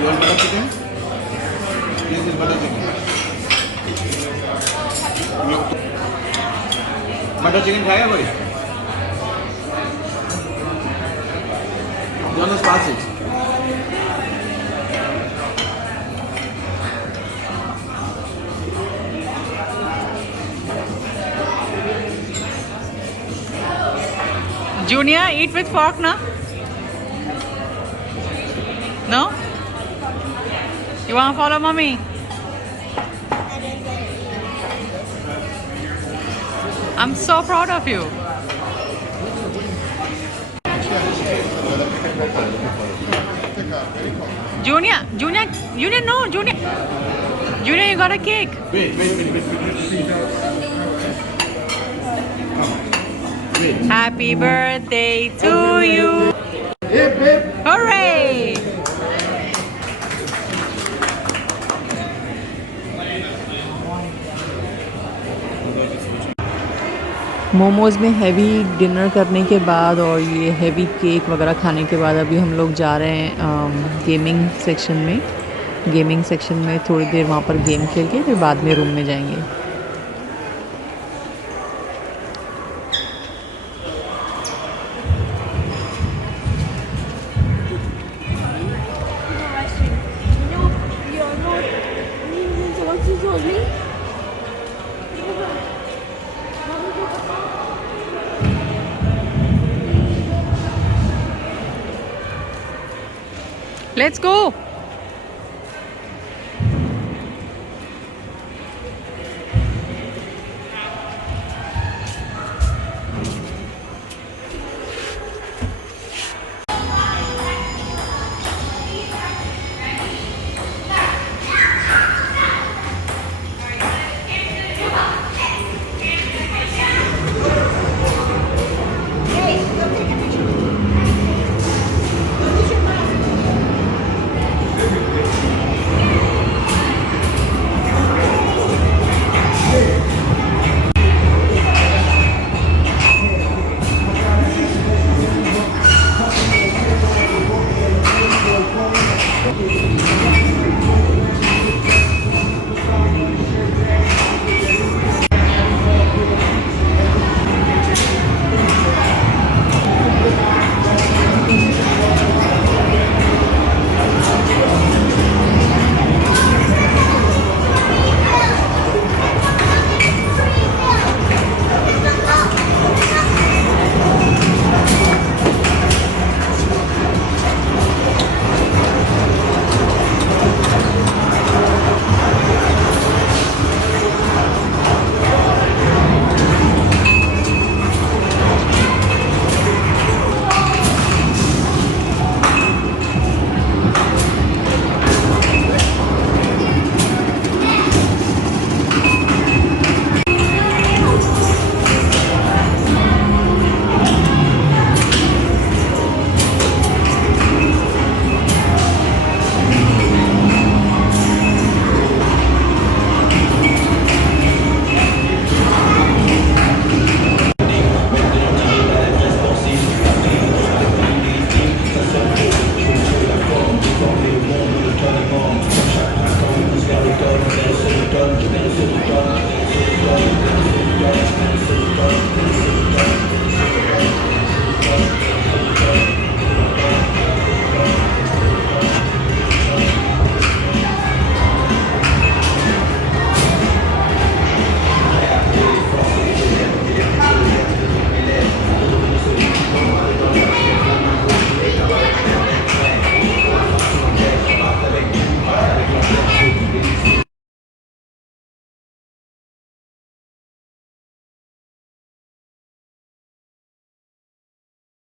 You want butter chicken? This is butter chicken. Butter chicken खाएगा कोई? दोनों spices. Junior, eat with fork, na? No? You want to follow mommy? I'm so proud of you. Junior, no, Junior, you got a cake. Wait. Happy birthday to you. Hip hip. Hooray! Momos में heavy dinner करने के बाद और ये heavy cake वगैरह खाने के बाद अभी हम लोग जा रहे हैं गेमिंग सेक्शन में थोड़ी देर वहाँ पर गेम खेल के फिर बाद में रूम में जाएंगे. Let's go.